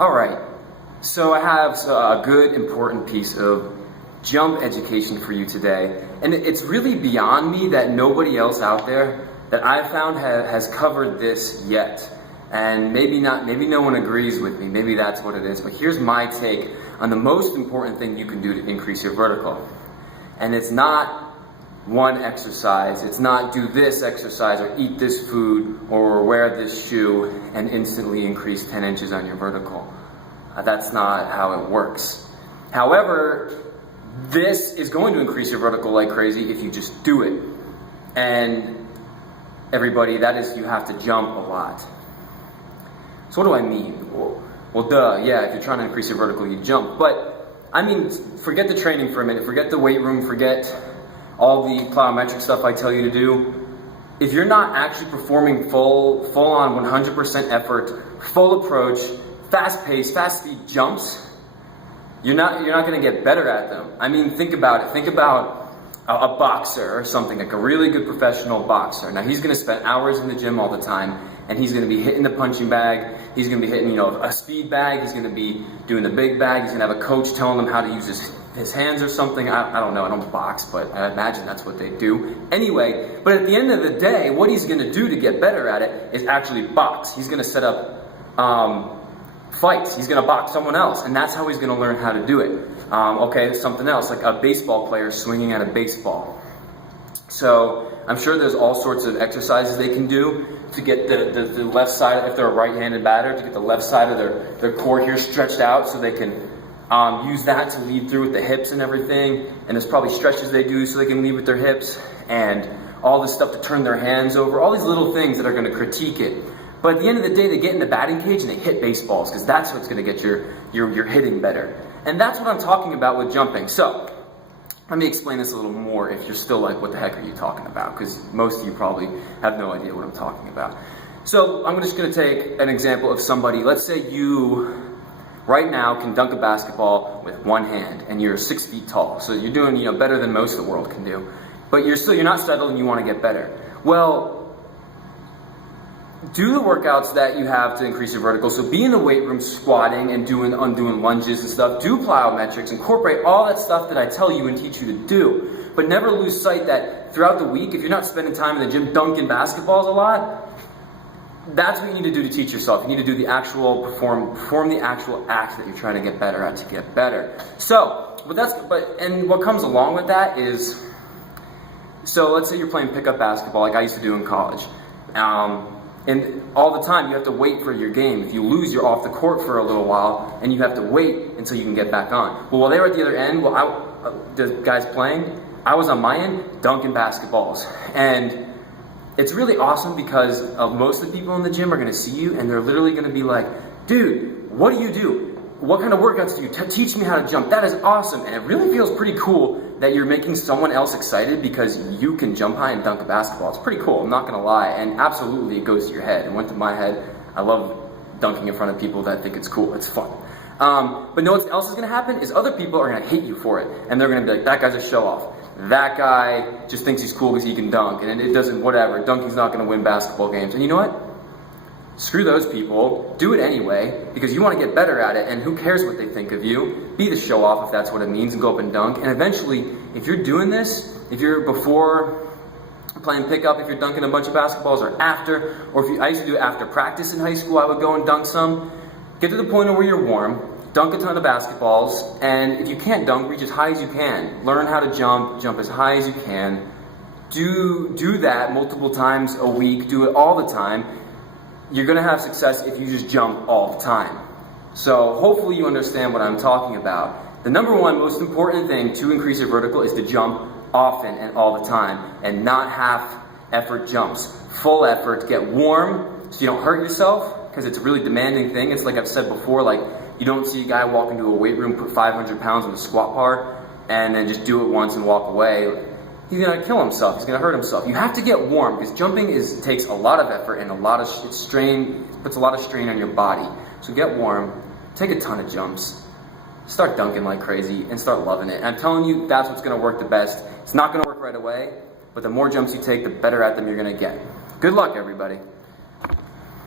All right, so I have a good, important piece of jump education for you today. And it's really beyond me that nobody else out there that I've found has covered this yet. And maybe no one agrees with me, maybe that's what it is. But here's my take on the most important thing you can do to increase your vertical. And it's not one exercise, it's not do this exercise or eat this food or wear this shoe and instantly increase 10 inches on your vertical. That's not how it works. However, this is going to increase your vertical like crazy if you just do it. And everybody, that is, you have to jump a lot. So what do I mean? Well, duh, yeah, if you're trying to increase your vertical, you jump. But, I mean, forget the training for a minute, forget the weight room, forget all the plyometric stuff I tell you to do. If you're not actually performing full on 100% effort, full approach, fast pace, fast speed jumps, you're not going to get better at them. I mean, think about it. Think about a boxer or something, like a really good professional boxer. Now, he's going to spend hours in the gym all the time, and he's going to be hitting the punching bag. He's going to be hitting, a speed bag. He's going to be doing the big bag. He's going to have a coach telling him how to use his hands or something. I don't know. I don't box, but I imagine that's what they do. Anyway, but at the end of the day, what he's going to do to get better at it is actually box. He's going to set up fights. He's going to box someone else, and that's how he's going to learn how to do it. Okay, something else, like a baseball player swinging at a baseball. So I'm sure there's all sorts of exercises they can do to get the left side, if they're a right-handed batter, to get the left side of their core here stretched out so they can use that to lead through with the hips and everything. And there's probably stretches they do so they can lead with their hips, and all this stuff to turn their hands over, all these little things that are going to critique it. But at the end of the day, they get in the batting cage and they hit baseballs, because that's what's going to get your hitting better. And that's what I'm talking about with jumping. So let me explain this a little more if you're still like, what the heck are you talking about? Because most of you probably have no idea what I'm talking about. So I'm just going to take an example of somebody. Let's say you right now can dunk a basketball with one hand, and you're 6 feet tall. So you're doing better than most of the world can do. But you're not settled and you want to get better. Well, do the workouts that you have to increase your vertical. So be in the weight room squatting and doing lunges and stuff. Do plyometrics. Incorporate all that stuff that I tell you and teach you to do. But never lose sight that throughout the week, if you're not spending time in the gym dunking basketballs a lot, that's what you need to do to teach yourself. You need to do the actual perform the actual act that you're trying to get better at to get better. So, and what comes along with that is, so let's say you're playing pickup basketball like I used to do in college. And all the time, you have to wait for your game. If you lose, you're off the court for a little while, and you have to wait until you can get back on. Well, while they were at the other end, the guys playing, I was on my end dunking basketballs. And it's really awesome because most of the people in the gym are going to see you, and they're literally going to be like, dude, what do you do? What kind of workouts do you teach me how to jump? That is awesome. And it really feels pretty cool that you're making someone else excited because you can jump high and dunk a basketball. It's pretty cool, I'm not gonna lie. And absolutely it goes to your head. It went to my head. I love dunking in front of people that think it's cool, it's fun. But know what else is gonna happen is other people are gonna hate you for it. And they're gonna be like, that guy's a show off. That guy just thinks he's cool because he can dunk. And it doesn't, whatever, dunking's not gonna win basketball games. And you know what? Screw those people, do it anyway, because you want to get better at it, and who cares what they think of you. Be the show off if that's what it means, and go up and dunk. And eventually, if you're doing this, if you're before playing pickup, if you're dunking a bunch of basketballs, or after, or I used to do it after practice in high school, I would go and dunk some. Get to the point where you're warm, dunk a ton of basketballs, and if you can't dunk, reach as high as you can. Learn how to jump as high as you can. Do that multiple times a week, do it all the time. You're going to have success if you just jump all the time. So hopefully you understand what I'm talking about. The number one most important thing to increase your vertical is to jump often and all the time, and not half effort jumps. Full effort, get warm so you don't hurt yourself, because it's a really demanding thing. It's like I've said before, like you don't see a guy walk into a weight room, put 500 pounds on the squat bar, and then just do it once and walk away. He's gonna kill himself. He's gonna hurt himself. You have to get warm, because jumping takes a lot of effort and puts a lot of strain on your body. So get warm, take a ton of jumps, start dunking like crazy, and start loving it. And I'm telling you, that's what's gonna work the best. It's not gonna work right away, but the more jumps you take, the better at them you're gonna get. Good luck, everybody.